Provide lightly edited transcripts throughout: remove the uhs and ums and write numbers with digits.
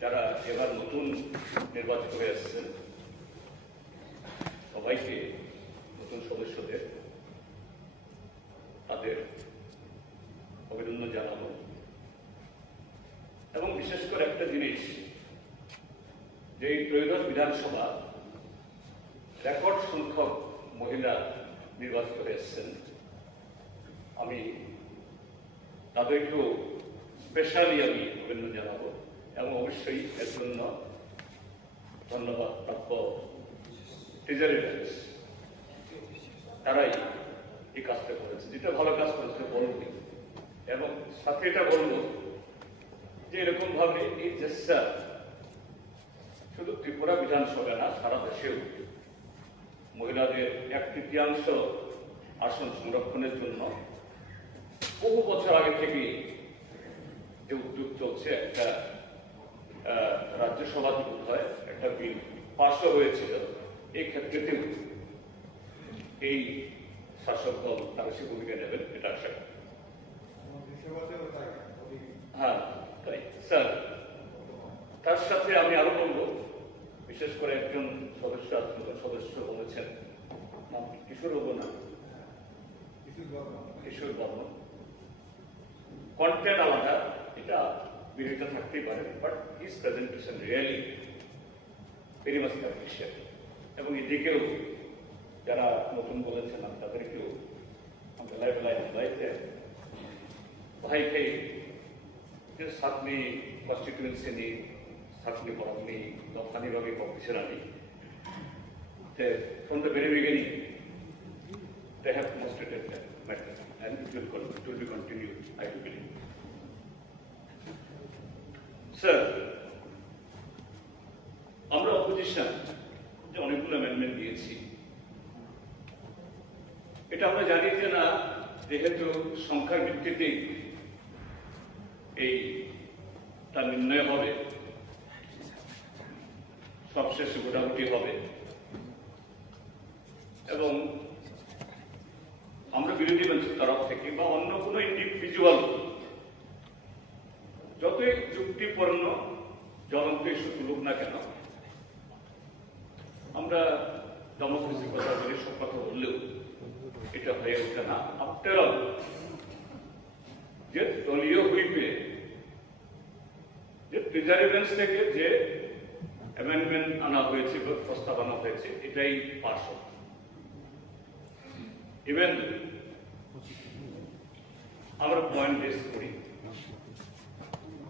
যারা এবার নতুন নির্বাচিত হয়ে আসছেন সবাইকে, নতুন সদস্যদের তাদের অভিনন্দন জানাবো। এবং বিশেষ করে একটা জিনিস, যে এই ত্রয়োদশ বিধানসভা রেকর্ড সংখ্যক মহিলা নির্বাচিত হয়েছেন, আমি তাদেরকেও স্পেশালি আমি অভিনন্দন জানাবো এবং অবশ্যই এর জন্য ধন্যবাদ প্রাপ্য ট্রেজারি ব্যাংক, তারাই এই কাজটা করেছে, যেটা ভালো কাজ করেছে বলব। এবং সাথে এটা বলবো যে এরকম ভাবে এই চেষ্টা শুধু ত্রিপুরা বিধানসভা না, সারা দেশেও মহিলাদের 1/3 আসন সংরক্ষণের জন্য বহু বছর আগে থেকে যে উদ্যোগ চলছে। একটা রাজ্যসভা বোধ হয় একটা বিল পাশও হয়েছিল, এই ক্ষেত্রেতেও এই শাসক দল তারা সে ভূমিকা নেবেন এটা আশা করি। হ্যাঁ তাই স্যার, তার সাথে আমি আরো বলবো, বিশেষ করে একজন সদস্য নতুন সদস্য বলেছেন, নাম কিশোর হবো না, কিশোর বর্মন। কন্টেন্ট আলাদা, এটা বিরোধিতা থাকতেই পারে, but his presentation really very much appreciate. এবং এদিকেও যারা নতুন বলেছেন তাদেরকেও বেলায় বেলায় বেলাইতে भाई साथ में कॉन्स्टिट्यूएंसी नहीं, साथ में बड़ा नहीं, दफानी भागे कॉम्पिटिशन आनी। From the very beginning, they have demonstrated that matter, and it will be continued, I do believe. Sir, আমরা অপোজিশন যে অনেকগুলো অ্যামেন্ডমেন্ট দিয়েছি, এটা আমরা জানি যে না, যেহেতু সংখ্যার ভিত্তিতে এই তার নির্ণয় হবে, সবশেষে ভোটাভুটি হবে, এবং আমরা বিরোধী মঞ্চের তরফ থেকে বা অন্য কোনো ইন্ডিভিজুয়াল যতই যুক্তিপূর্ণ জ্বলন্ত ইস্যু তুলুক না কেন, আমরা ডেমোক্রেসির কথা বলি, সব কথা বললেও এটা হয়ে ওঠে না। আফটার অল যে দলীয় হুইপে যে প্রিজার্ভেন্স থেকে যে অ্যামেন্ডমেন্ট আনা হয়েছে, প্রস্তাব আনা হয়েছে, এটাই পাস হবে। ইভেন আমরা পয়েন্ট বেস করি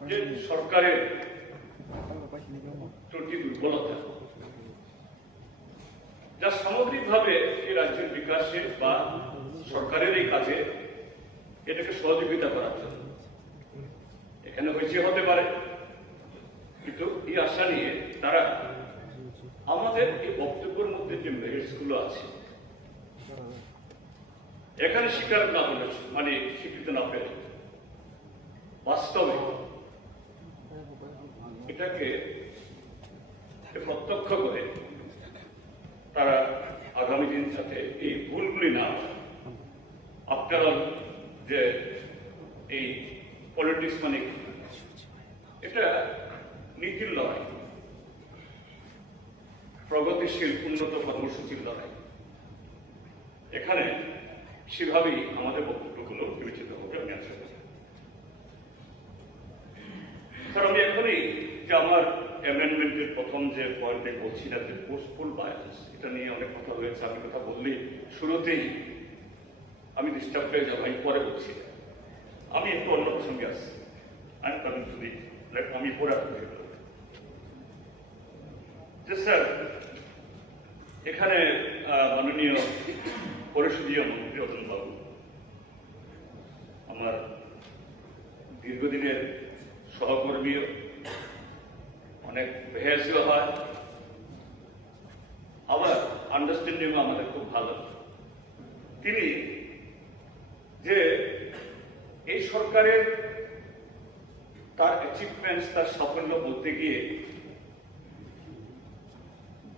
যে সরকারের ত্রুটি দুর্বলতা যা সামগ্রিকভাবে এই রাজ্যের বিকাশে বা সরকারের এই কাজে এটাকে সহযোগিতা করার জন্য এখানে হয়েছে হতে পারে, কিন্তু এই আশা নিয়ে তারা আমাদের এই বক্তব্যের মধ্যে যে মেরিটস গুলো আছে এখানে স্বীকার না হলে, মানে স্বীকৃত না পেলে, বাস্তবে এটাকে প্রত্যক্ষ করে তারা আগামী দিন যাতে এই ভুলগুলি না, আফটার অল যে এই পলিটিক্স মানে এটা নীতির লড়াই, প্রগতিশীল উন্নত কর্মসূচির লড়াই, এখানে সেভাবেই আমাদের বক্তব্যগুলো বিবেচিত হবে। আমি আশা করি স্যার, আমি এখনই যে আমার অ্যামেন্ডমেন্টের প্রথম যে পয়েন্টে বলছি না, যে পোস্টফুল বায়াস, এটা নিয়ে অনেক কথা হয়েছে। আমি কথা বললেই শুরুতেই আমি ডিস্টার্ব হয়ে যাবো, আমি পরে বলছি। আমি একটু অন্য প্রসঙ্গে আসছি, আমি কারণ যদি আমি পরে হয়ে গেল যে স্যার, এখানে মাননীয় পরিষদীয় মন্ত্রী অতুল বাবু আমার দীর্ঘদিনের সহকর্মীও, অনেক বেহেসিও হয়, আবার আন্ডারস্ট্যান্ডিং আমাদের খুব ভালো। তিনি যে এই সরকারের তার অ্যাচিভমেন্টস, তার সাফল্য বলতে গিয়ে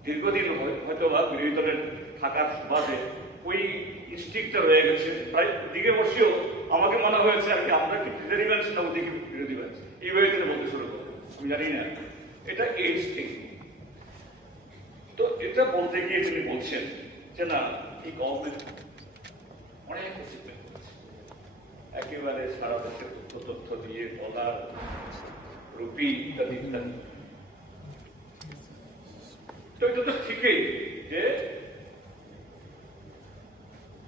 দীর্ঘদিন হয়তো বা বিরোধী দলের থাকার সুবাদে ওই ইনস্টিংটা রয়ে গেছে, প্রায় দিকে বসেও আমাকে মনে হয়েছে আর কি, আমরা কি বিরোধী বেঞ্চ না ওদিকে বিরোধী বেঞ্চ, এইভাবে তিনি বলতে শুরু করেন। আমি জানি না এটা এইডস থিং। তো এটা বলতে গিয়ে তিনি বলছেন যে না, এই গভর্নমেন্ট অনেক অ্যাচিভমেন্ট করেছে, একেবারে সারা দেশের তথ্য দিয়ে ডলার, রুপি ইত্যাদি ইত্যাদি। তো এটা তো ঠিকই যে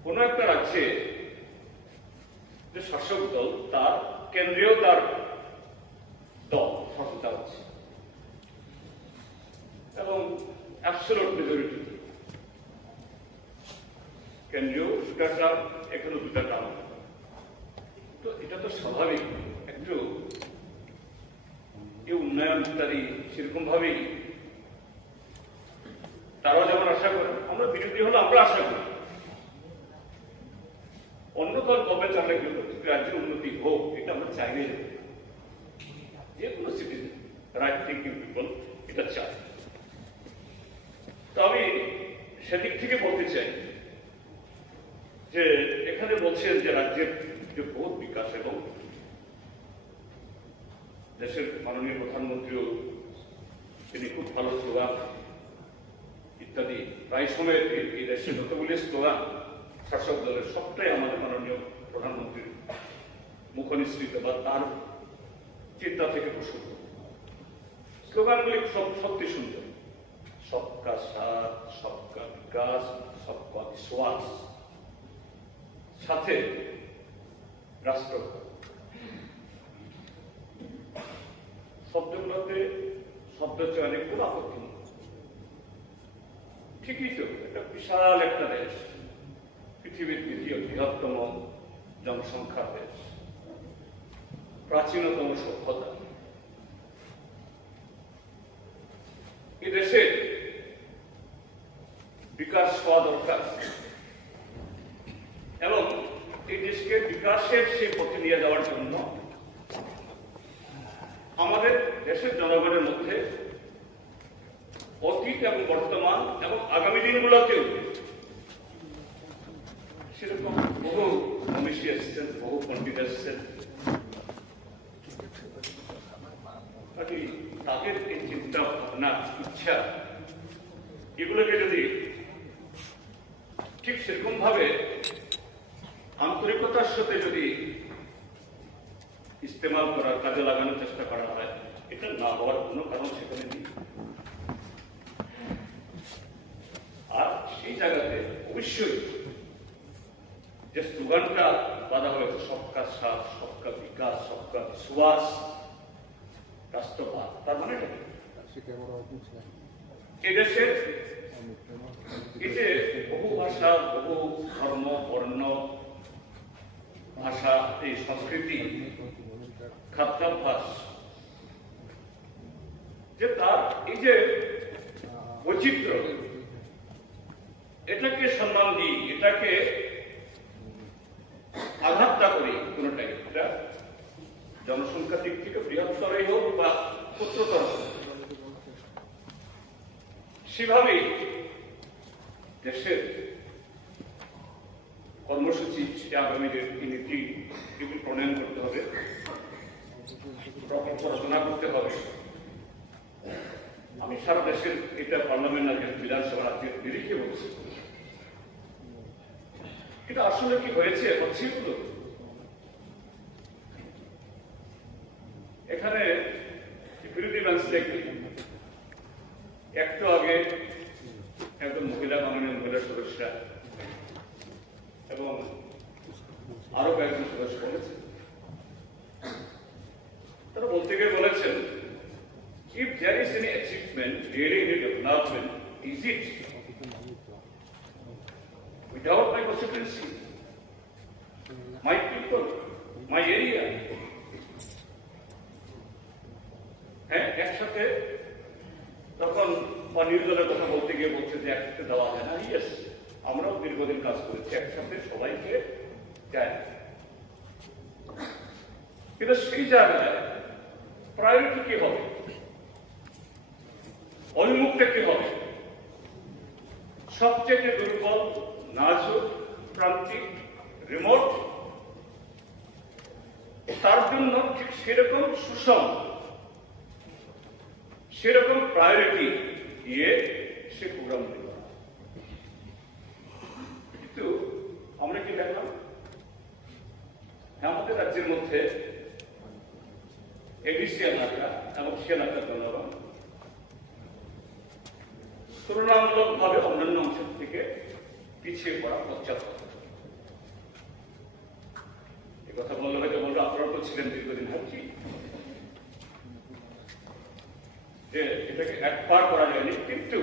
কোন একটা রাজ্যে যে শাসক দল, তার কেন্দ্রীয় তার দল শাসন চালাচ্ছে এবং অ্যাবসলিউট মেজরিটি কেন্দ্রীয় দুটা টার্ম, এখানে দুটা টার্ম। তো এটা তো স্বাভাবিক, একটু এই উন্নয়ন ইত্যাদি সেরকম ভাবেই তারাও যেমন আশা করে, আমরা বিরোধী হলে আমরা আশা করি অন্য দল কবে চালে রাজ্যের উন্নতি হোক, এটা আমরা চাইলে যে কোনো সিটিজেন, রাইট থিঙ্কিং পিপল এটা চায়। তো আমি সেদিক থেকে বলতে চাই যে এখানে বলছেন যে রাজ্যের যে বহুত বিকাশ, এবং দেশের মাননীয় প্রধানমন্ত্রীও তিনি খুব ভালো স্লোগান ইত্যাদি প্রায় সময় এই দেশের যতগুলি স্লোগান শাসক দলের সবটাই আমাদের মাননীয় প্রধানমন্ত্রীর মুখনিসৃত বা তার চিন্তা থেকে প্রসূত। স্লোগানগুলি সব সত্যি সুন্দর, সবকা সাথ, সবকা বিকাশ, সবকা বিশ্বাস, সাথে রাষ্ট্র। শব্দগুলোতে শব্দ চয়নে খুব আপত্তি নেই, ঠিকই তো। এটা বিশাল একটা দেশ, পৃথিবীর দ্বিতীয় বৃহত্তম জনসংখ্যার দেশ, প্রাচীনতম সভ্যতা। এই দেশে বিকাশ হওয়া দরকার এবং এই দেশকে বিকাশের সেই পথে নিয়ে যাওয়ার জন্য আমাদের দেশের জনগণের মধ্যে অতীত এবং বর্তমান এবং আগামী দিনগুলোতেও সেরকম বহু মনীষী এসছেন, বহু পণ্ডিত এসছেন, তাদের এই চিন্তা ভাবনা, ইচ্ছা, এগুলোকে যদি ঠিক সেরকম ভাবে আন্তরিকতার সাথে যদি ইস্তেমাল করার, কাজে লাগানোর চেষ্টা করা হয়, এটা না হওয়ার কোনো কারণ সেখানে নেই। আর সেই জায়গাতে অবশ্যই যে স্লোগানটা বাধা হয়েছে, সবকা সাথ, সবকা বিকাশ, সবকা বিশ্বাস, রাষ্ট্রবাদ, তার মানে এদেশের এই যে বহু ভাষা, বহু ধর্ম, বর্ণ, ভাষা, এই সংস্কৃতি, খাদ্যাভ্যাস, যে তার এই যে বৈচিত্র্য, এটাকে সম্মান দিই, এটাকে আঘাত না করি কোনটাই, এটা জনসংখ্যা দিক থেকে বৃহত্তরই হোক বা ক্ষুদ্রতর হোক, সেভাবেই দেশের কর্মসূচি, আগামী নীতি এগুলি প্রণয়ন করতে হবে, পড়াশোনা করতে হবে। আমি সারা দেশের এটা পার্লামেন্ট আজকে বিধানসভা আজকে নিরিখে বলছি, এটা আসলে কি হয়েছে, হচ্ছে এগুলো। এখানে বিরোধী মানুষ দেখি একটু আগে একজন মহিলা, মাননীয় মহিলা সদস্য এবং আরো কয়েকজন সদস্য বলেছেন, তারা বলতে গিয়ে বলেছেন, if there is any achievement, really any development, is it without my constituency, my people, my area? হ্যাঁ, একসাথে তখন নির্দলের কথা বলতে গিয়ে বলছে যে একসাথে দেওয়া হয় না। ইয়েস, আমরাও দীর্ঘদিন কাজ করেছি, একসাথে সবাইকে যায়, কিন্তু সেই জায়গায় প্রায়োরিটি কি হবে, অভিমুখটা কি হবে, সবচেয়ে দুর্বল, নাজুক, প্রান্তিক, রিমোট, তার জন্য ঠিক সেরকম সুষম সেরকম প্রায়োরিটি দিয়ে সে প্রোগ্রাম দিল। কিন্তু আমরা কি দেখলাম, আমাদের রাজ্যের মধ্যে এডিসি এলাকা এবং সে এলাকার জনগণ তুলনামূলকভাবে অন্যান্য অংশের থেকে পিছিয়ে পড়া পশ্চাৎপদ। এই কথা বললে হয়তো বলবো আপনারা তো ছিলেন দীর্ঘদিন, ভাবছি যে এটাকে এক পার করা যায়নি, কিন্তু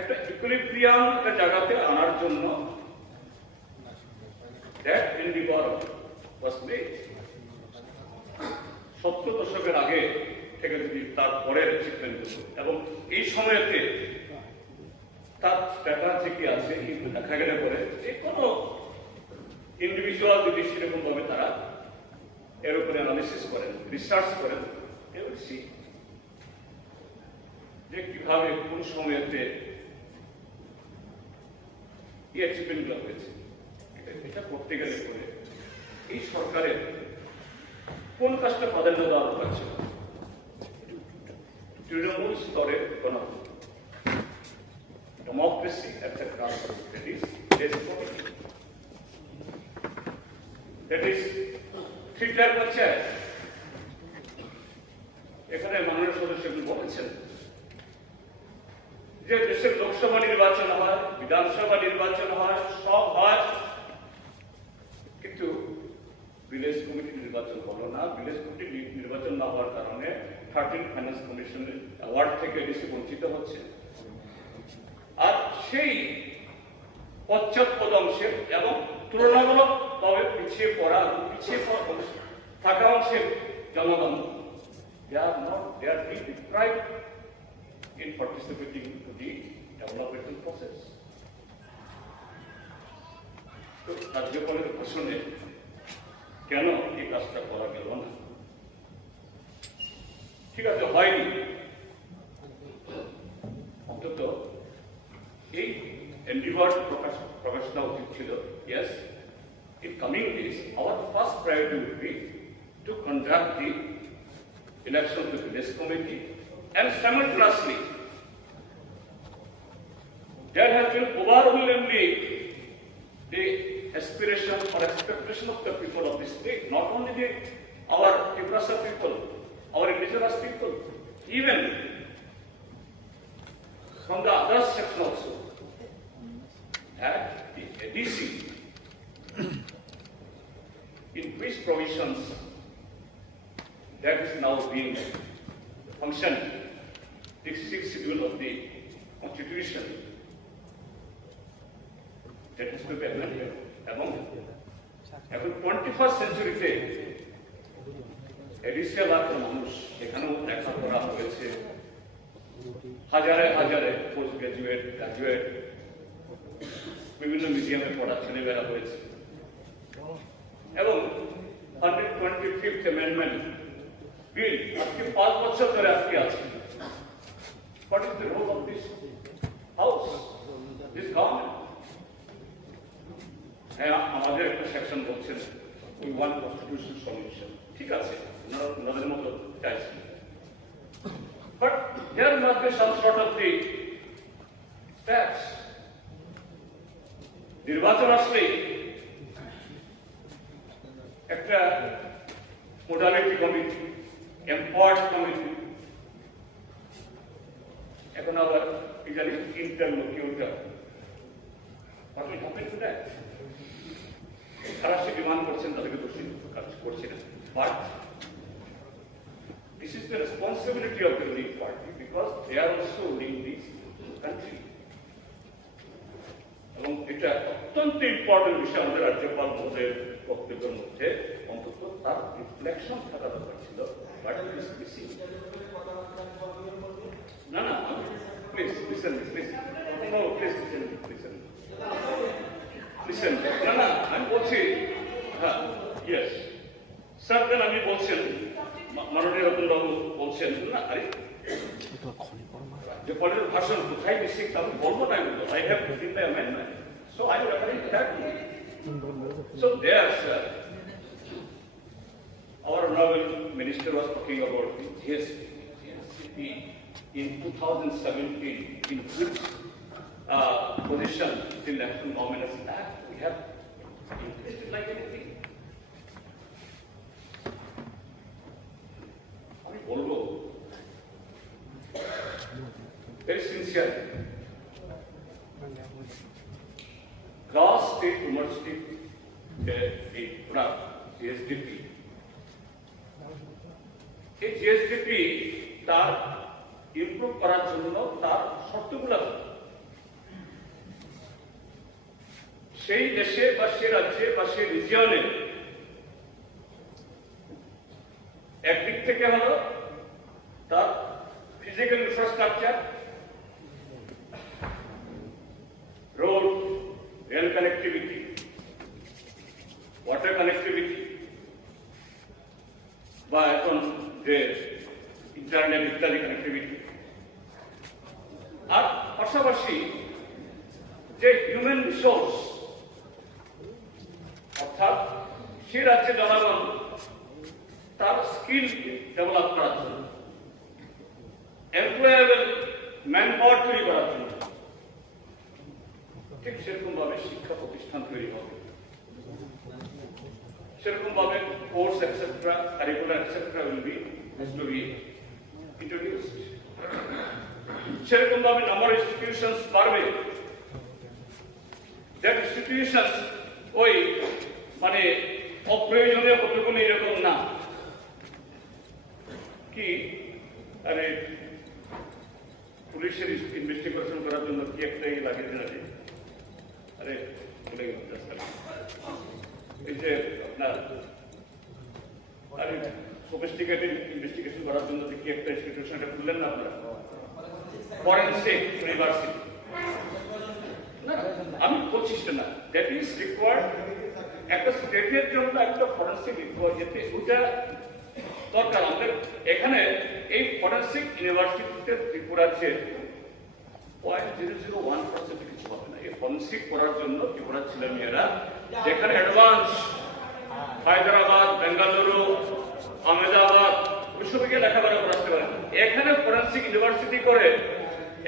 একটা ইকুইলিব্রিয়াম একটা জায়গাতে আনার জন্য that endeavor was made। 70 দশকের আগে থেকে যদি তার পরের চিত্রান্ত এবং এই সময়তে তার স্ট্র্যাটেজি কি আছে কিন্তু দেখা গেলে পরে যে কোনো ইন্ডিভিজুয়াল যদি সেরকম ভাবে তারা এর উপরে অ্যানালিসিস করেন, রিসার্চ করেন, যে কিভাবে কোন সময়তে এই অ্যাচিভমেন্টগুলো হয়েছে। এটা করতে গেলে পরে এই সরকারের কোন কাজটা প্রাধান্য দেওয়া দরকার ছিল? তৃণমূল স্তরের ডেমোক্রেসি একটা কাজ, that is 3-tier পঞ্চায়েত। এখানে মাননীয় সদস্যগুলো বলেছেন যে দেশের লোকসভা নির্বাচন হয়, বিধানসভা নির্বাচন হয়, সব হয়, কিন্তু ভিলেজ কমিটি নির্বাচন হলো না। ভিলেজ কমিটি নির্বাচন না হওয়ার কারণে 13 ফাইন্যান্স কমিশনের অ্যাওয়ার্ড থেকে এডিসি বঞ্চিত হচ্ছে। আর সেই পশ্চাৎপদ অংশের এবং তুলনামূলকভাবে পিছিয়ে পড়া থাকা অংশের জনগণ they are being deprived in participating to the developmental process। তো রাজ্যপালের ভাষণে কেন এই কাজটা করা গেল না? ঠিক আছে, হয়নি, অন্তত এই এন্ডিভার প্রকাশ করা উচিত ছিল। Yes, in coming days our first priority would be to conduct the election of the village committee, and simultaneously there has been overwhelmingly the aspiration or expectation of the people of this state, not only our Tibrasa people, our indigenous people, even from the other section also, that the ADC, in which provisions that is now being functioned, the 6th schedule of the Constitution, that has to be amended. এবং এখন 21st সেঞ্চুরিতে ADC এলাকার মানুষ এখানেও দেখা করা হয়েছে, হাজারে হাজারে পোস্ট গ্রাজুয়েট, গ্রাজুয়েট, বিভিন্ন মিডিয়ামে পড়া ছেলেমেয়েরা হয়েছে, এবং 125th অ্যামেন্ডমেন্ট বিল আজকে 5 বছর ধরে আজকে আছে। What is the role of this house, this government? হ্যাঁ, আমাদের একটা সেকশন বলছেন উই ওয়ান্ট কনস্টিটিউশনাল সলিউশন, ঠিক আছে, ওনাদের মতো চাইছি, but there must be some sort of the steps. নির্বাচন আসলেই একটা মোডালিটি কমিটি, এম্পাওয়ার্ড কমিটি, এখন আবার কি জানি ইন্টারলোকিউটর, what will happen to that? তারা সে ডিমান্ড করছেন, তাদেরকে দোষী কাজ করছে না, but this is the responsibility of the ruling party because they are also ruling this country। এবং এটা অত্যন্ত ইম্পর্টেন্ট বিষয়, আমাদের রাজ্যপাল মহোদয়ের বক্তব্যের মধ্যে অন্তত তার রিফ্লেকশন থাকা দরকার ছিল, বাট ইট ইজ মিসিং। না না, please listen, please no, please listen, listen, listen. না না, আমি বলছি, হ্যাঁ, ইয়েস স্যার, দেন আমি বলছেন, মাননীয় রতনবাবু বলছেন, না আরে রাজ্যপালের ভাষণ কোথায় বেশি আমি বলবো না, এগুলো I have written the amendment, so I will refer to that. So there sir, our honorable minister was talking about the GST in 2017 in which position the national government has that we have increased it like anything. আমি বলবো very sincere. Cross State University GSDP. এই GSDP তার improve করার জন্য তার শর্তগুলো সেই দেশে বা সে রাজ্যে বা সে রিজিয়নে একদিক থেকে হলো তার physical infrastructure, road, rail connectivity, water connectivity বা এখন যে ইন্টারনেট ইত্যাদি কানেক্টিভিটি, আর পাশাপাশি যে হিউম্যান রিসোর্স অর্থাৎ সে রাজ্যে জনগণ তার স্কিল ডেভেলপ করার জন্য, এমপ্লয়েবল ম্যান পাওয়ার তৈরি করার জন্য ঠিক সেরকম ভাবে শিক্ষা প্রতিষ্ঠান তৈরি হবে, সেরকম ভাবে course etcetera, curricular etcetera will be introduced. সেরকম ভাবে নাম্বার অফ ইনস্টিটিউশনস বাড়বে। দ্যাট ইনস্টিটিউশনস ওই মানে অপ্রয়োজনীয় কতগুলো এরকম না কি আরে পুলিশের ইনভেস্টিগেশন করার জন্য কি একটা লাগে না যে আরে বলে এই যে আপনার আরে সোফিস্টিকেটেড ইনভেস্টিগেশন করার জন্য কি একটা ইনস্টিটিউশন এটা খুললেন না আপনারা, ফরেনসিক ইউনিভার্সিটি। না আমি বলছি না, দ্যাট ইজ রিকোয়ার্ড একটা স্টেটের জন্য একটা ফরেনসিক যেতে ওটা দরকার। আমাদের এখানে এই ফরেনসিক ইউনিভার্সিটিতে ত্রিপুরার যে 0.001% কিছু হবে না। এই ফরেনসিক করার জন্য ত্রিপুরার ছেলে মেয়েরা যেখানে অ্যাডভান্স হায়দ্রাবাদ, বেঙ্গালুরু, আহমেদাবাদ ওইসবে গিয়ে লেখাপড়া করতে পারে, এখানে ফরেনসিক ইউনিভার্সিটি করে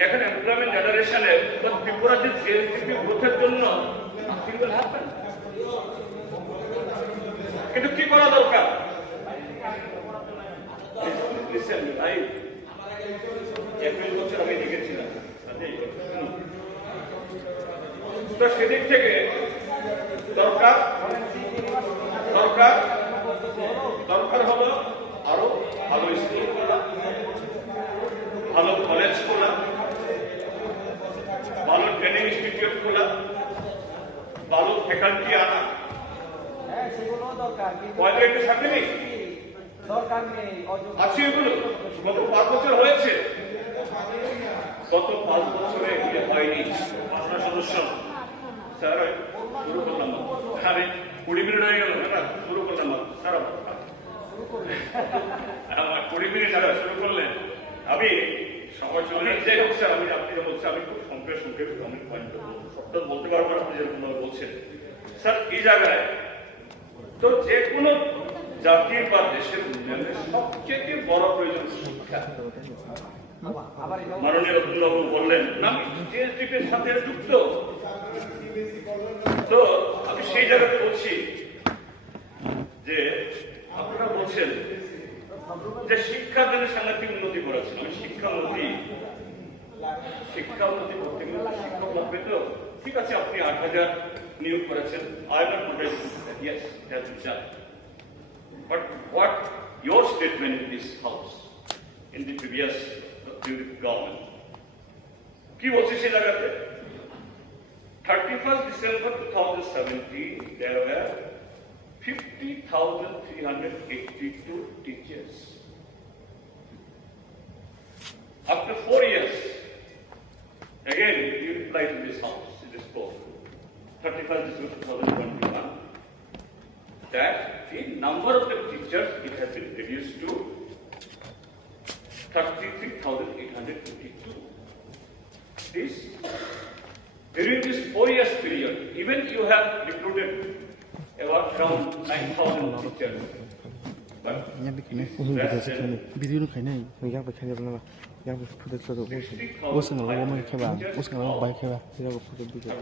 এখানে এমপ্লয়মেন্ট জেনারেশনে ত্রিপুরা যে জিএসডিপি গ্রোথের জন্য কিন্তু কি করা দরকার? ভাই এপ্রিল বছর আমি লিখেছিলাম তো সেদিক থেকে দরকার দরকার দরকার হলো আরো ভালো স্কুল খোলা, ভালো কলেজ খোলা, ভালো ট্রেনিং ইনস্টিটিউট খোলা, ভালো ফ্যাকাল্টি আনা। কয়টা একটু সাথে নেই আছে এগুলো গত 5 বছর হয়েছে, গত 5 বছরে এগুলো হয়নি। আপনার সদস্য স্যার শুরু করলাম, আমি 20 মিনিট হয়ে গেল না, শুরু করলাম স্যার আমার 20 মিনিট যারা শুরু করলেন আমি সময় চলে যাই হোক স্যার। আমি আপনি বলছেন আমি খুব সংক্ষেপে অনেক পয়েন্ট সবটা বলতে পারবো না, আপনি যেরকম বলছেন স্যার। এই জায়গায় তো যে কোনো জাতির বা দেশের উন্নয়নের সবচেয়ে বড় প্রয়োজন শিক্ষা। মাননীয় রতনবাবু বললেন না জিএসডিপির সাথে যুক্ত, তো আমি সেই জায়গাতে বলছি যে আপনারা বলছেন যে শিক্ষার জন্য সাংঘাতিক উন্নতি করেছেন। আমি শিক্ষা উন্নতি করতে গেলে শিক্ষক লাগবে, তো ঠিক আছে আপনি 8,000 নিয়োগ করেছেন, I am not protesting that. Yes, it has been done. But what your statement in this house, in the previous government, কি বলছে সে জায়গাতে 31st December 2017 there were 50,382 teachers. After 4 years, again you reply to this house, in this court, 31st December 2021, that the number of the teachers it has been reduced to 33,852. This during this 4 years period, even you have recruited around 9,000 teachers, Yang bikin video sekali, video nu kayaknya yang berkali berapa, yang berfoto foto bos nggak mau main keba, bos nggak mau baik keba, tidak berfoto video.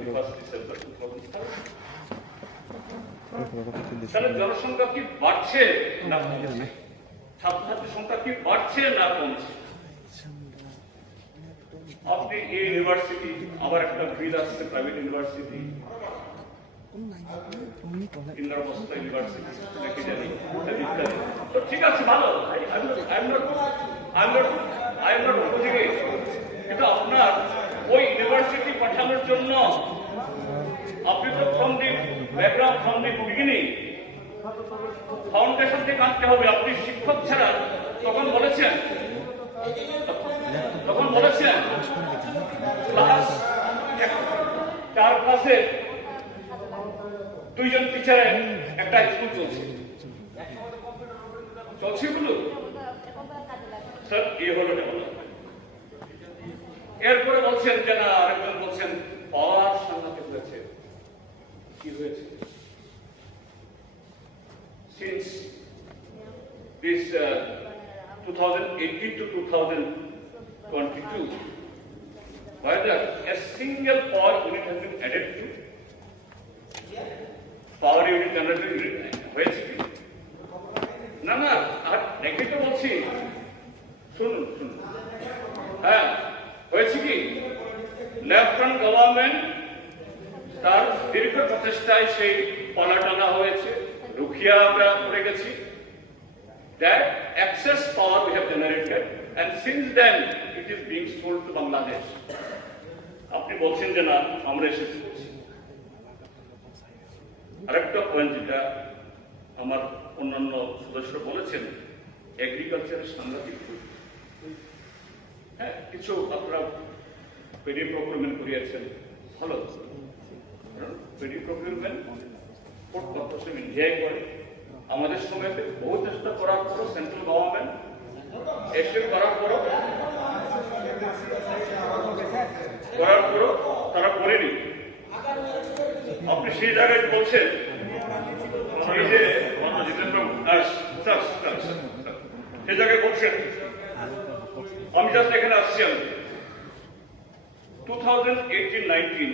তাহলে জনসংখ্যা কি বাড়ছে না কমছে? ছাত্রছাত্রীর সংখ্যা কি বাড়ছে না কমছে? আপনি এই ইউনিভার্সিটি, আবার একটা বিল আসছে প্রাইভেট ইউনিভার্সিটি, ইন্দ্রপ্রস্থ ইউনিভার্সিটি দেখে জানি, তো ঠিক আছে ভালো, কিন্তু আপনার ওই ইউনিভার্সিটি পাঠানোর জন্য আপনি তো from the background, from the beginning foundation থেকে আনতে হবে। আপনি শিক্ষক ছাড়া তখন বলেছেন ক্লাস 4 ক্লাসে 2 জন টিচারের একটা স্কুল চলছে বলো স্যার, এই হলো ডেভেলপমেন্ট। এরপরে বলছেন যে না, আরেকজন বলছেন পাওয়ার সাংঘাতিক হয়েছে। কি হয়েছে? Since this 2018 to 2022, whether a single power unit has been added to power unit generator unit হয়েছে কি না? না, আর দেখে তো বলছি, শুনুন, হ্যাঁ হয়েছে কি? লেফটেন্যান্ট গভর্নমেন্ট তার দীর্ঘ প্রচেষ্টায় সেই পালা টানা হয়েছে, রুখিয়া আমরা করে গেছি। That excess power we have generated, and since then it is being sold to Bangladesh. আপনি বলছেন যে না, আমরা এসে করছি। আরেকটা পয়েন্ট যেটা আমার অন্যান্য সদস্য বলেছেন, এগ্রিকালচারের সাংঘাতিক, হ্যাঁ কিছু আপনারা পেডি প্রকিউরমেন্ট করিয়েছেন, ভালো পেডি প্রকিউরমেন্ট পোর্ট কর্পোরেশন ইন্ডিয়ায় করে। আমাদের সময় বহু চেষ্টা করার পরও সেন্ট্রাল গভর্নমেন্ট এসে করার পরও তারা করেনি। আপনি সেই জায়গায় বলছেন এই যে জিতেন সেই জায়গায় বলছেন, আমি জাস্ট এখানে আসছি, 2018-19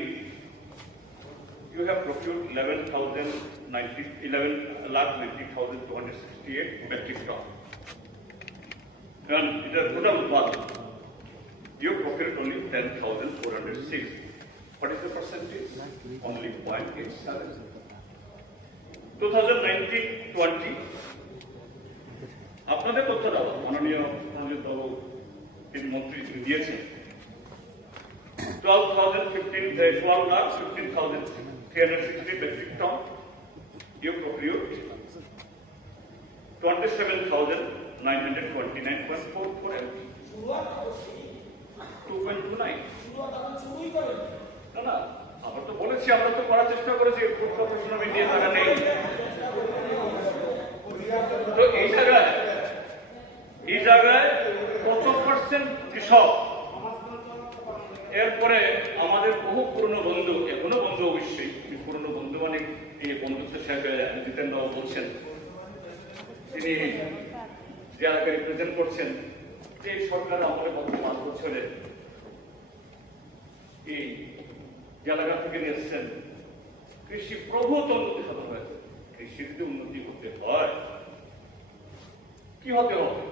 you have procured 11,90,268 metric ton. And it is total budget. You procured only 10,406. What is the percentage? Only 0.87. 2019-20 আপনাদের তথ্য দাও, মাননীয় মন্ত্রী দিয়েছেন 12,15,360 metric ton. You procured 27,929.44 MT. 2.29. না, আমরা তো বলেছি, আমরা তো করার চেষ্টা করেছি, ফুড কর্পোরেশন অফ ইন্ডিয়া টাকা নেই। তো এই জায়গায় কত পার্সেন্ট কৃষক? এরপরে আমাদের বহু পুরনো বন্ধু, এখনো বন্ধু অবশ্যই, পুরনো বন্ধু মানে এই বন্ধুত্ব সাহেব জিতেন বাবু বলছেন, তিনি যে এলাকা রিপ্রেজেন্ট করছেন, যে সরকার আমাদের গত 5 বছরে এই এলাকা থেকে নিয়ে এসছেন, কৃষি প্রভূত উন্নতি সাধন হয়েছে। কৃষির যদি উন্নতি করতে হয়, কি হতে হবে?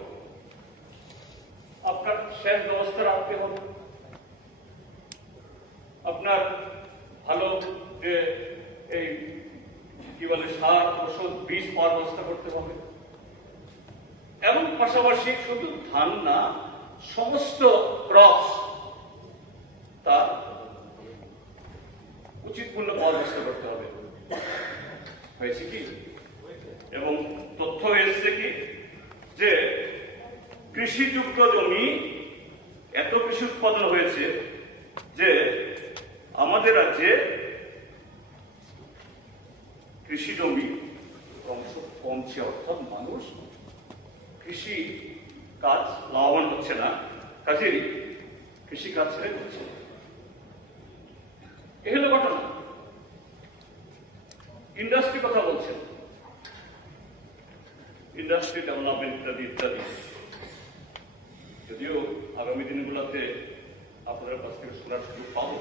আপনার সেচ ব্যবস্থা রাখতে হবে, আপনার ভালো যে এই কি বলে সার, ওষুধ, বীজ পাওয়ার ব্যবস্থা করতে হবে, এবং পাশাপাশি শুধু ধান না, সমস্ত ক্রপস তার উচিত মূল্য পাওয়ার ব্যবস্থা করতে হবে। হয়েছে কি? এবং তথ্য এসছে কি যে কৃষিযুক্ত জমি এত কৃষি উৎপাদন হয়েছে যে আমাদের রাজ্যে কৃষি জমি অংশ কমছে, অর্থাৎ মানুষ কৃষি কাজ লাভবান হচ্ছে না, কাজেই কৃষি কাজ ছেড়ে হচ্ছে। এই হলো ঘটনা। ইন্ডাস্ট্রি কথা বলছেন, ইন্ডাস্ট্রি ডেভেলপমেন্ট ইত্যাদি ইত্যাদি। যদিও আগামী দিনগুলোতে আপনাদের কাছ থেকে শোনার সুযোগ পাবো।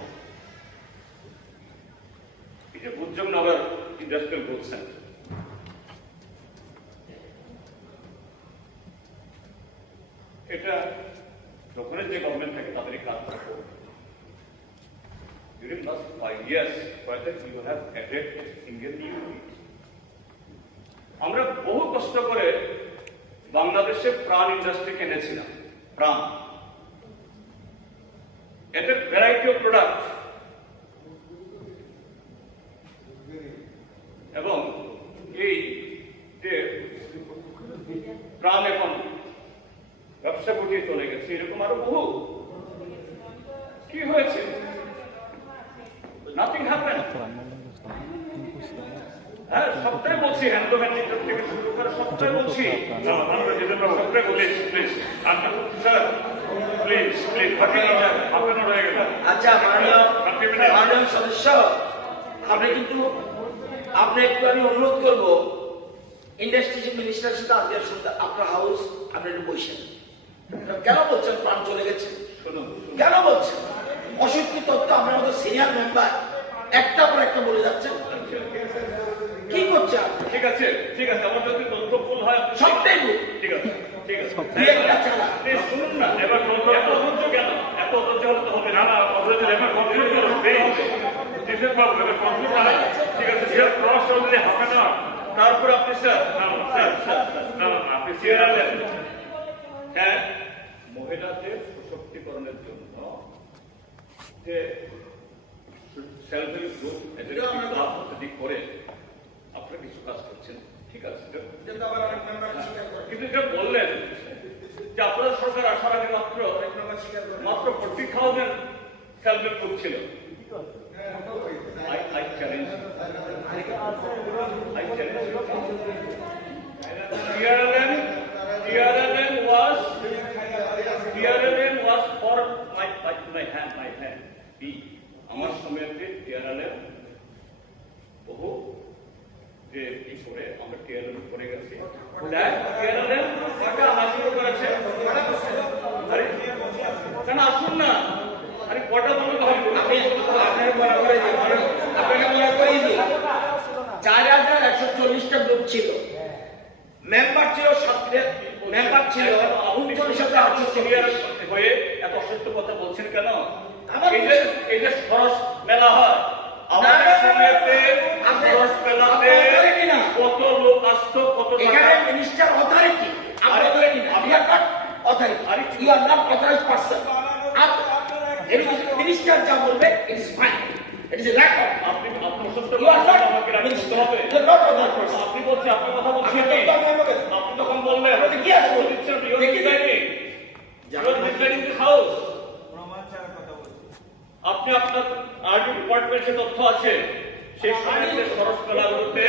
এই যে বুদ্ধনগর ইন্ডাস্ট্রিয়াল গ্রোথ সেন্টার, এটা যখনই যে গভর্নমেন্ট থাকে তাদেরই কাজ করবো। During last 5 years, whether you have added a single new unit. আমরা বহু কষ্ট করে বাংলাদেশে প্রাণ ইন্ডাস্ট্রি কিনেছিলাম। প্রাণ এদের ভ্যারাইটি অফ প্রোডাক্ট এবং এই যে প্রাণ এখন ব্যবসা গুটিয়ে চলে গেছে, এরকম আরো বহু। কি হয়েছে? Nothing happened. হ্যাঁ, সবটাই বলছি, হ্যান্ড টু হ্যান্ড থেকে শুরু করে সবটাই বলছি। সবটাই বলি, প্লিজ স্যার, প্লিজ প্লিজ আপনার হয়ে গেল। আচ্ছা, মাননীয় সদস্য, আপনি কিন্তু আপনি একটু আমি অনুরোধ করবো ইন্ডাস্ট্রি মিনিস্টার সাথে আজকের শুনতে আপনার হাউস আপনি একটু বসেন। কেন বলছেন প্রাণ চলে গেছে? কেন বলছেন? অসত্য তথ্য আপনার মতো সিনিয়র মেম্বার একটা পর একটা বলে যাচ্ছেন। কি করছে? ঠিক আছে ঠিক আছে, আমার যদি তথ্য ভুল হয় সবটাই ভুল। ঠিক আছে ঠিক আছে, শুনুন না। এবার এত অধৈর্য কেন? এত অধৈর্য হলে তো হবে না। অধৈর্য এবার কমপ্লিট করো। ঠিক আছে, sir cross already half an hour. তারপর আপনি স্যার আপনি চেয়ারম্যান। হ্যাঁ, মহিলাদের সশক্তিকরণের জন্য যে সেলফ হেল্প গ্রুপ দিক করে আপনারা কিছু কাজ করছেন, ঠিক আছে। কিন্তু এটা বললেন যে আপনার সরকার আসার আগে মাত্র 40,000 সেলফ হেল্প গ্রুপ ছিল। I challenge TRLM was for my hand. আমার সময়তে TRLM বহু যে কি করে আমরা TRLM করে গেছি। TRLM কটা হাজির করেছে? কেন আসুন না? আরে কটা বলবো? আমি আপনার বরাবর আপনাকে মনে করিয়ে দিই 4140টা গ্রুপ ছিল, মেম্বার ছিল 39,800 হয়ে এত অসত্য কথা বলছেন কেন? এই যে সরস মেলা হয়, আমাদের সময়তে সরস মেলাতে কত লোক আসতো, কত এখানে minister authority, you are not authorized person. Minister যা বলবে it is fine, it is a record. আপনি সত্য কথা আমাকে রাখতে হবে। আপনি বলছেন, আপনি কথা বলছেন, আপনি তখন বললেন কি আসলে আপনি আপনার আরটি ডিপার্টমেন্টের তথ্য আছে সেই সময়তে সরস মেলাগুলোতে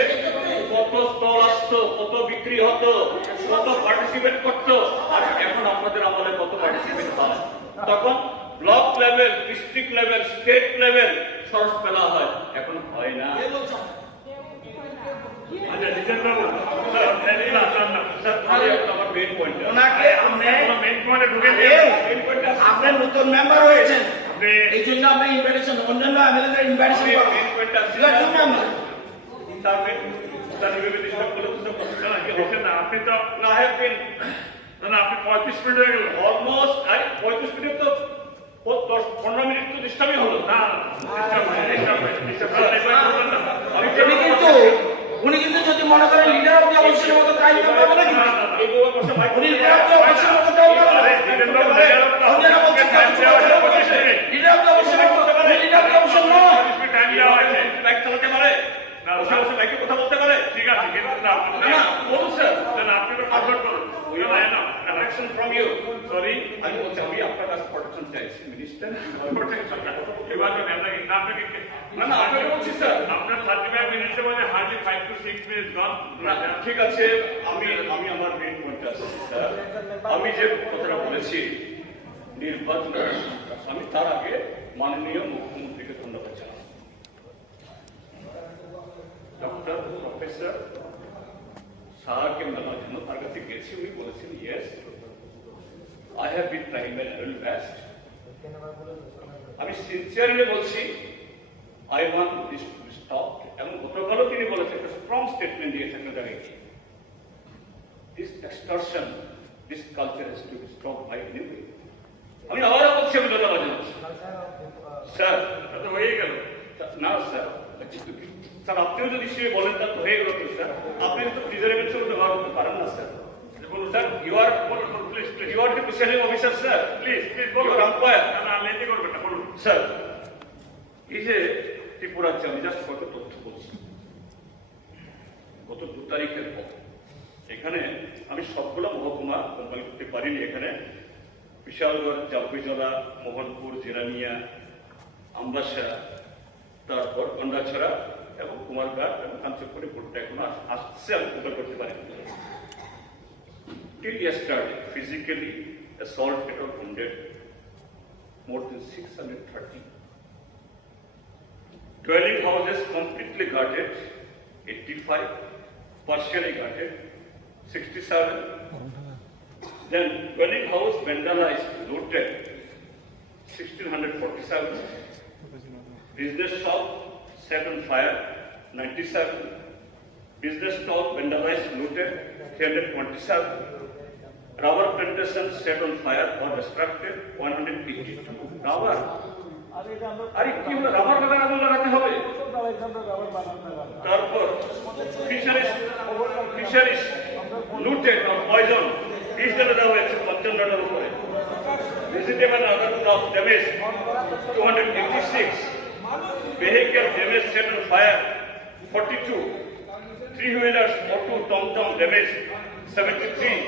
কত স্টল আসতো, কত বিক্রি হতো, কত পার্টিসিপেট করতো, আর এখন আপনাদের আমলে কত পার্টিসিপেট হয়। তখন block level, district level, state level Saras Mela হয়, এখন হয় না। আপনার নতুন মেম্বার হয়েছেন, এই জন্য আপনার ইনভাইটেশন, অন্যান্য এমএলএদের ইনভাইটেশন আপনি তো না হ্যাভেন আপনি 35 মিনিট হয়ে গেল অলমোস্ট। 35 মিনিট তো 10-15 মিনিট তো ডিস্টার্বই হলো না। উনি কিন্তু যদি মনে করেন লিডার অফ দি অপোজিশনের মতো টাইম মেম্বার বলে কিন্তু উনি লিডার অফ দি অপোজিশনের মতো time member leader of the অপোজিশনের মতো লিডার অফ দি অপোজিশন নয়। টাইম দেওয়া হয়েছে, বাইক চালাতে পারে না, বসে বসে বাইকে কথা বলতে পারে। ঠিক আছে, কিন্তু না বলুন স্যার, আপনি তো আপলোড করুন। Protection from you. Sorry, আমি বলছি আমি আপনার কাছে প্রোটেকশন চাইছি মিনিস্টার। প্রোটেকশন এবার আমি আপনাকে না আপনাকে বলছি স্যার, আপনার 35 মিনিটের মধ্যে হার্ডলি 5 to 6 মিনিট গন। ঠিক আছে, আমি আমার মেইন পয়েন্টে আসছি স্যার। আমি যে কথাটা বলেছি নির্বাচন, আমি তার আগে মাননীয় মুখ্যমন্ত্রীকে ধন্যবাদ জানাই। ডক্টর প্রফেসর স্যারকে মেলার জন্য তার কাছে গেছি, উনি বলেছেন yes I have been trying my level best. আমি সিনসিয়ারলি বলছি I want this to be stopped, এবং গতকালও তিনি বলেছেন একটা স্ট্রং স্টেটমেন্ট দিয়েছেন একটা জায়গায় গিয়ে, this extortion, this culture has to be stopped by anyway. আমি আবারও বলছি, আমি কথা বাজাচ্ছি স্যার, এটা হয়ে গেল না স্যার। স্যার আপনিও যদি সে বলেন তা তো হয়ে গেল তো স্যার, আপনি তো প্রিজার্ভেশন ব্যবহার করতে পারেন না sir. Sir you are the presiding officer, sir. Please বলুন, আম্পায়ার না লেটে করবেন না, বলুন স্যার। এই যে ত্রিপুরার যে আমি জাস্ট কত তথ্য বলছি, গত 2 তারিখের পর এখানে আমি সবগুলো মহকুমা কোম্পানি করতে পারিনি। এখানে বিশালগড়, জাফরিজলা, মোহনপুর, জিরানিয়া, আমবাসা, তারপর গন্ডাছড়া এবং কুমারঘাট এবং কাঞ্চনপুরে ভোটটা এখনো আসছে, আমি উদ্ধার করতে পারিনি। Till yesterday, physically assaulted or wounded more than 630. Dwelling houses completely gutted, 85, partially gutted, 67. Then dwelling house vandalized, looted, 1647. Business shop set on fire, 97. Business stall vandalized, looted, 327. Rubber plantation set on fire or destructed, 182. Rubber? আরে কি হলো, rubber বাগান আগুন লাগাতে হবে? তারপর fisheries looted or poison, বিষ ঢেলে দেওয়া হয়েছে 55টার উপরে। Vegetable other crop damage 286, vehicle damage set on fire 42, 3-wheelers auto tom-tom damage 73,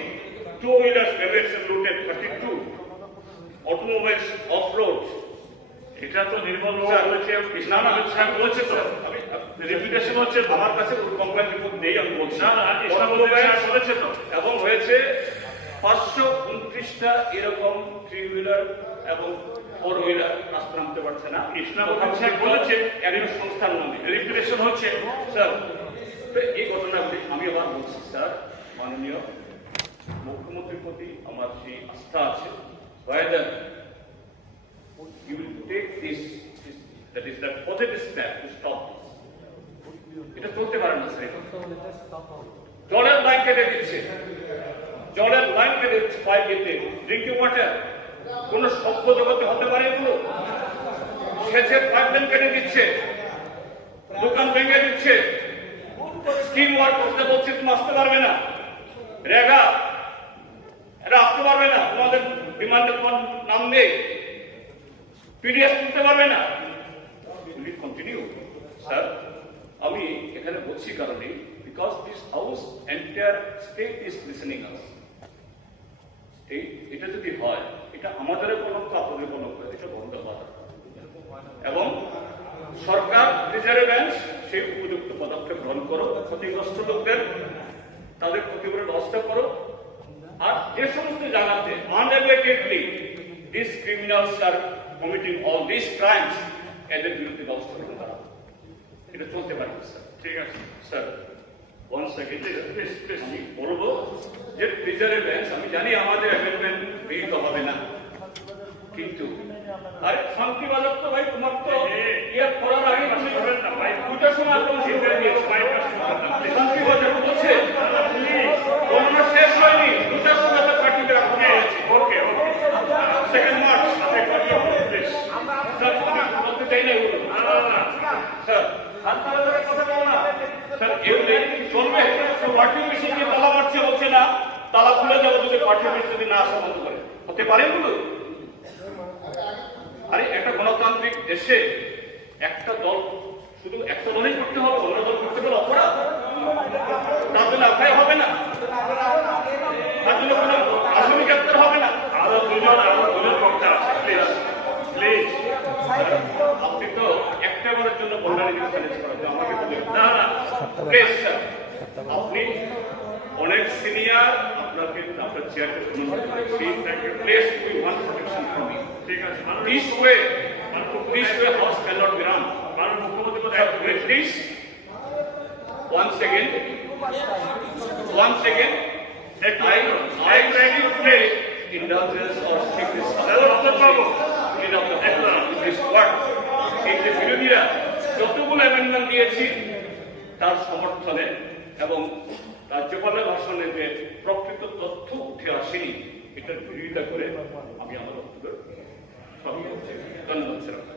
2-wheelers damage and looted 32, automobiles off-road. এটা তো নির্মল বলেছে, না না স্যার বলেছে তো, আমি রেপুটেশন হচ্ছে আমার কাছে কোম্পানি রিপোর্ট নেই, আমি বলছি না না বলেছে তো। এবং হয়েছে 529টা এরকম 3-wheeler এবং 4-wheeler রাস্তা নামতে পারছে না, কৃষ্ণা বলেছে একজন সংস্থার নামে রেপুটেশন হচ্ছে স্যার। তো এই ঘটনাগুলি আমি আবার বলছি স্যার, মাননীয় মুখ্যমন্ত্রীর প্রতি আমার সেই আস্থা আছে, whether you will take this that is that positive step to stop this. এটা চলতে পারে না স্যার। জলের লাইন কেটে দিচ্ছে, জলের লাইন কেটে দিচ্ছে, পাইপ কেটে ড্রিঙ্কিং ওয়াটার কোন সভ্য জগতে হতে পারে এগুলো? সেচের পাইপলাইন কেটে দিচ্ছে, দোকান ভেঙে দিচ্ছে, স্কিম ওয়ার্ক করতে বলছে তুমি আসতে পারবে না, রেগা এরা আসতে পারবে না, তোমাদের ডিমান্ডে তোমার নাম নেই, পিডিএস তুলতে পারবে না। কন্টিনিউ স্যার, আমি এখানে বলছি কারণে because this house entire state is listening us. এটা যদি হয়, এটা আমাদের কলঙ্ক, আপনাদের কলঙ্ক, এটা বন্ধ হওয়া এবং সরকার রিজার্ভ ব্যাংক সেই উপযুক্ত পদক্ষেপ গ্রহণ করো, ক্ষতিগ্রস্ত লোকদের তাদের ক্ষতিপূরণ ব্যবস্থা করো। আর যে সমস্ত জায়গাতে unabatedly this criminals are committing all this crimes, এদের বিরুদ্ধে ব্যবস্থা গ্রহণ করা, এটা চলতে পারে স্যার। ঠিক আছে স্যার, ওয়ান সেকেন্ড আমি বলবো যে রিজার্ভ ব্যাংক, আমি জানি আমাদের অ্যামেন্ডমেন্ট গৃহীত হবে না, কিন্তু আরে শান্তি বাজার তো ভাই, তোমার তো ইয়ার করার আগে তুমি ধরেন না ভাই, 2টার সময় আপনার শান্তি বাজার বলছে গণনা শেষ হয়নি, 2টার সময় তো পার্টিতে রাখতে আছে। ওকে ওকে, 2 মার্চ স্যার, আমি বলতে চাই না এগুলো, স্যার শান্তি বাজারের কথা বলো না স্যার, এগুলো চলবে? পার্টি অফিসে গিয়ে তালা মারছে, বলছে না তালা খুলে যাবো যদি পার্টি অফিস যদি না আসা বন্ধ করে, হতে পারে এগুলো? আরে একটা গণতান্ত্রিক দেশে একটা দল, শুধু একটা দলই করতে হবে, অন্য দল করতে গেলে অপরাধ, তার জন্য আদায় হবে না, তার জন্য কোনো আসামি গ্রেপ্তার হবে না। আরো দুজন পক্ষে আছে, প্লিজ প্লিজ, আপনি তো একটাবারের জন্য বন্যানি চ্যালেঞ্জ করেন, আমাকে বলেন না না প্লিজ স্যার, আপনি অনেক সিনিয়র, আপনাকে আপনার চেয়ারকে অনুরোধ করেছি, please we want protection from you. ঠিক আছে, this way house can not be run. কারণ মুখ্যমন্ত্রী please one second, Once again, I ready to play indulgence or sickness this word. এই যে বিরোধীরা যতগুলো অ্যামেন্ডমেন্ট দিয়েছি তার সমর্থনে এবং রাজ্যপালের ভাষণে যে প্রকৃত তথ্য উঠে আসেনি এটার বিরোধিতা করে আমি আমার বক্তব্য ধন্যবাদ।